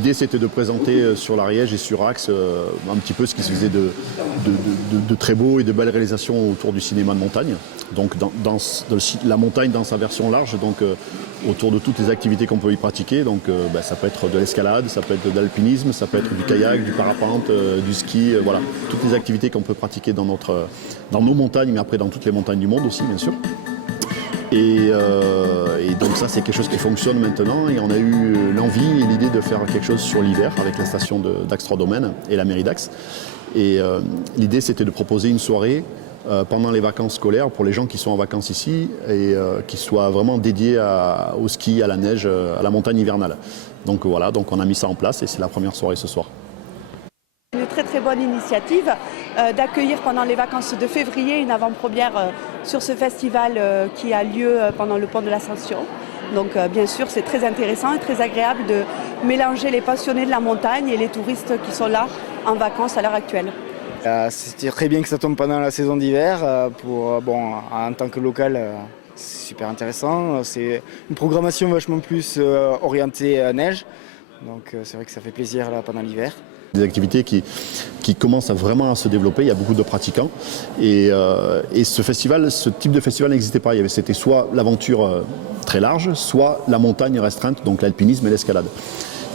l'idée c'était de présenter sur l'Ariège et sur Axe un petit peu ce qui se faisait de très beau et de belles réalisations autour du cinéma de montagne. Donc la montagne dans sa version large, donc autour de toutes les activités qu'on peut y pratiquer. Donc ça peut être de l'escalade, ça peut être de l'alpinisme, ça peut être du kayak, du parapente, du ski, voilà. Toutes les activités qu'on peut pratiquer dans nos montagnes, mais après dans toutes les montagnes du monde aussi, bien sûr. Et donc ça c'est quelque chose qui fonctionne maintenant et on a eu l'envie et l'idée de faire quelque chose sur l'hiver avec la station d'Axe 3 Domaines et la mairie d'Axe. Et l'idée c'était de proposer une soirée pendant les vacances scolaires pour les gens qui sont en vacances ici et qui soient vraiment dédiés au ski, à la neige, à la montagne hivernale. Donc voilà, donc on a mis ça en place et c'est la première soirée ce soir. Une très très bonne initiative d'accueillir pendant les vacances de février une avant-première sur ce festival qui a lieu pendant le pont de l'Ascension. Donc bien sûr c'est très intéressant et très agréable de mélanger les passionnés de la montagne et les touristes qui sont là en vacances à l'heure actuelle. C'était très bien que ça tombe pendant la saison d'hiver. En tant que local, c'est super intéressant. C'est une programmation vachement plus orientée à neige. Donc c'est vrai que ça fait plaisir là pendant l'hiver. Des activités qui commencent vraiment à se développer, il y a beaucoup de pratiquants et ce type de festival n'existait pas. C'était soit l'aventure très large, soit la montagne restreinte, donc l'alpinisme et l'escalade.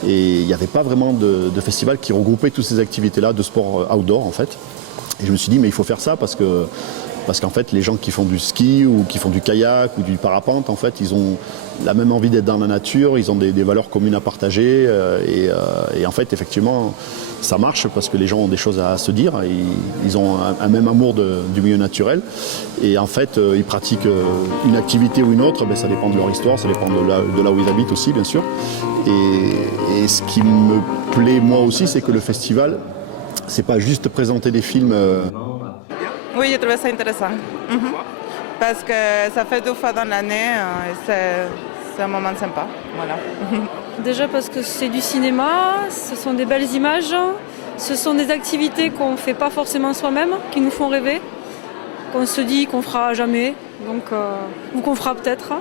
Et il n'y avait pas vraiment de festival qui regroupait toutes ces activités-là de sport outdoor en fait. Et je me suis dit mais il faut faire ça parce qu'en fait les gens qui font du ski ou qui font du kayak ou du parapente en fait ils ont la même envie d'être dans la nature, ils ont des valeurs communes à partager et en fait effectivement ça marche parce que les gens ont des choses à se dire, ils ont un même amour du milieu naturel et en fait ils pratiquent une activité ou une autre, ça dépend de leur histoire, ça dépend de là où ils habitent aussi bien sûr et ce qui me plaît moi aussi c'est que le festival c'est pas juste présenter des films. Oui, j'ai trouvé ça intéressant. Parce que ça fait 2 fois dans l'année et c'est un moment sympa. Voilà. Déjà parce que c'est du cinéma, ce sont des belles images, ce sont des activités qu'on ne fait pas forcément soi-même, qui nous font rêver, qu'on se dit qu'on fera jamais, donc, ou qu'on fera peut-être.